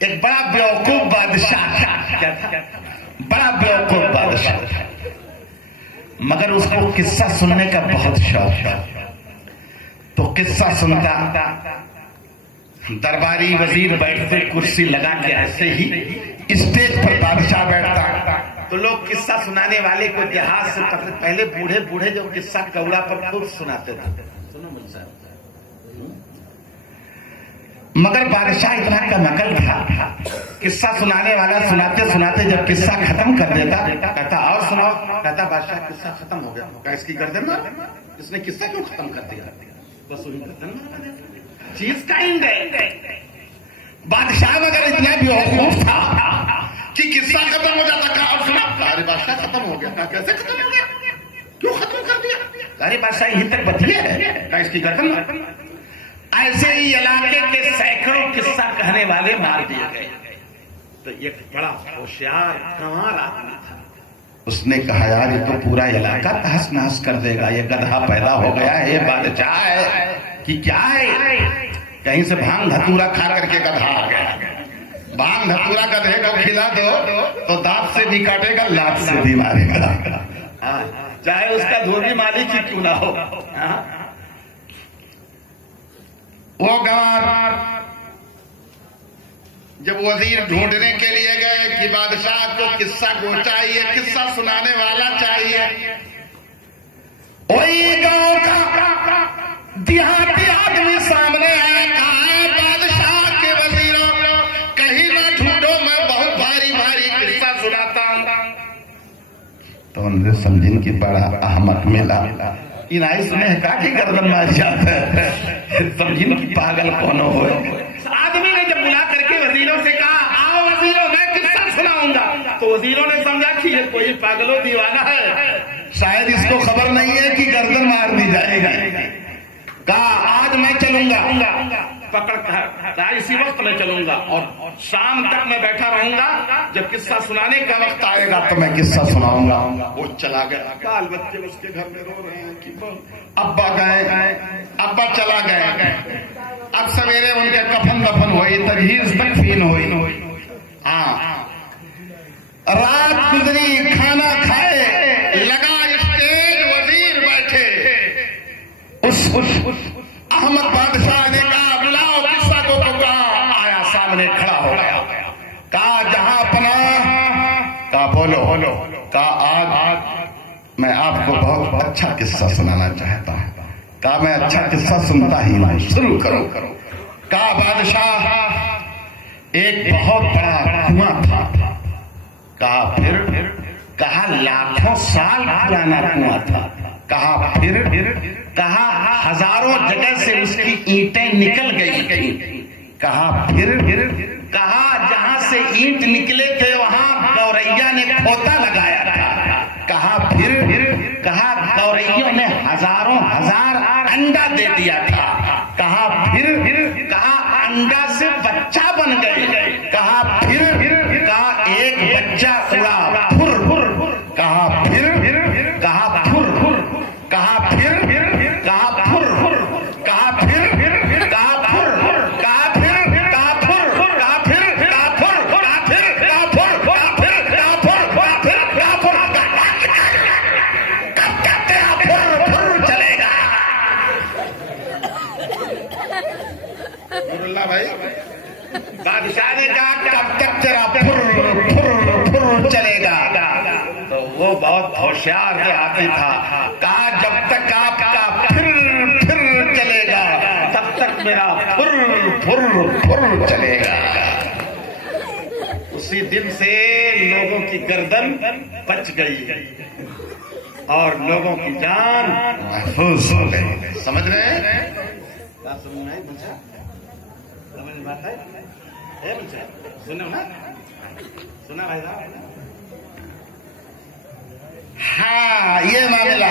एक बड़ा बेवकूफ बादशाह था। क्या था? बड़ा बेवकूफ बादशाह, मगर उसको किस्सा सुनने का बहुत शौक था। तो किस्सा सुनता, दरबारी वजीर बैठते कुर्सी लगा के, ऐसे ही स्टेज पर बादशाह बैठता तो लोग किस्सा सुनाने वाले को इतिहास से पहले बूढ़े बूढ़े जो किस्सा कौड़ा पर खूब सुनाते थे। सुनो मुझ साहब, मगर बादशाह इतना का नकल था, किस्सा सुनाने वाला सुनाते सुनाते जब किस्सा खत्म कर देता, कहता और सुनाओ, कहता बादशाह किस्सा खत्म हो गया। क्या इसकी गर्दन मार, इसने किस्सा क्यों खत्म कर दिया? बस उन्हीं गर्दन मार, चीज काइंड है। बादशाह मगर इतना बेवकूफ था कि किस्सा खत्म हो जाता, कहा और सुना, अरे बादशाह खत्म हो गया। कैसे खत्म हो गया, क्यों खत्म कर दिया? अरे बादशाह यहीं तक बतिया है, क्या इसकी गर्दन मार। ऐसे ही इलाके के सैकड़ों किस्सा कहने वाले मार दिए गए। तो एक बड़ा होशियार गंवार आदमी था, उसने कहा यार ये तो पूरा इलाका तहस नहस कर देगा, ये गधा पैदा हो गया है, ये बादशाह है कि क्या है? कहीं से भांग धतूरा खा करके गधा आ गया। भांग धतूरा गधे को खिला दो तो दांत से भी काटेगा, लात से भी मारेगा, चाहे उसका धोबी मालिक ही क्यों ना हो। वो गंवार जब वजीर ढूंढने के लिए गए कि बादशाह को किस्सा को चाहिए, किस्सा सुनाने वाला चाहिए, वही गांव का देहाती आदमी सामने आया, कहा बादशाह के वजीरों कहीं ना ढूंढो, मैं बहुत भारी भारी किस्सा सुनाता हूं। तो उन्हें समझिन की बड़ा अहमक मिला, इनाई सुने का कि गर्दन मार जाता है, समझिन की पागल कौन हो। आदमी ने जब बुला करके वजीरों से कहा आओ वजीरों मैं किस्सा सुनाऊंगा, तो वजीरों ने समझा कि ये कोई पागलों दीवाना है, शायद इसको खबर नहीं है कि गर्दन मार दी जाएगी। कहा आज मैं चलूंगा, पकड़ इसी वक्त मैं चलूंगा और शाम तक मैं बैठा रहूंगा, जब किस्सा सुनाने का वक्त आएगा तो मैं किस्सा सुनाऊंगा। वो चला गया, बाल बच्चे उसके घर में रो रहे हैं कि अब्बा गए, अब्बा चला गए। अब सवेरे उनके कफन दफन हुई, तजहीज तकफीन हुई। हाँ, रात गुजरी, खाना खाए, लगा स्टेज, वजीर बैठे। उस अहमद बादशाह ने कहा बुलाओ किस्सा को, तो कहा आया, सामने खड़ा हो गया। कहा जहां अपना, कहा बोलो, कहा आज मैं आपको बहुत अच्छा किस्सा सुनाना चाहता हूं। कहा मैं अच्छा किस्सा सुनता ही नहीं, शुरू करो। कहा बादशाह एक बहुत बड़ा कुआं था। कहा फिर? कहा लाखों साल पुराना कुआं था। कहा फिर? कहा हजारों जगह से उसकी ईंटें निकल गई थी। कहा फिर? कहा जहां से ईंट निकले थे वहां गौरैया ने खोता लगाया था। कहा फिर? कहा गौरैयों ने हजारों हजार अंडा दे दिया था। कहा फिर? कहा अंडा से बच्चा बन गए। कहा फिर? कहा एक बच्चा उड़ा फुर। कहा फिर? कहा फुर। कहा फिर? कहा फुर। कहा फिर? कहा फुर। कहा फिर? कहा फुर। कहा फिर? कहा फुर। कहा फिर? कहा फुर। कहा फिर? कहा फुर। कहा फिर? कहा फुर। कब तक तेरा फुर चलेगा? नूरुल्लाह भाई, बादशाह ने कहा कब तक तेरा फुर चलेगा? तो वो बहुत होशियार आदमी था। कहा जब तक आपका फिर चलेगा तब तक मेरा फुर चलेगा। उसी दिन से लोगों की गर्दन बच गई और लोगों की जान महफूज हो गई। समझ रहे हैं? समझ में बात है? सुनो ना, सुना भाई साहब? हाँ, ये मामला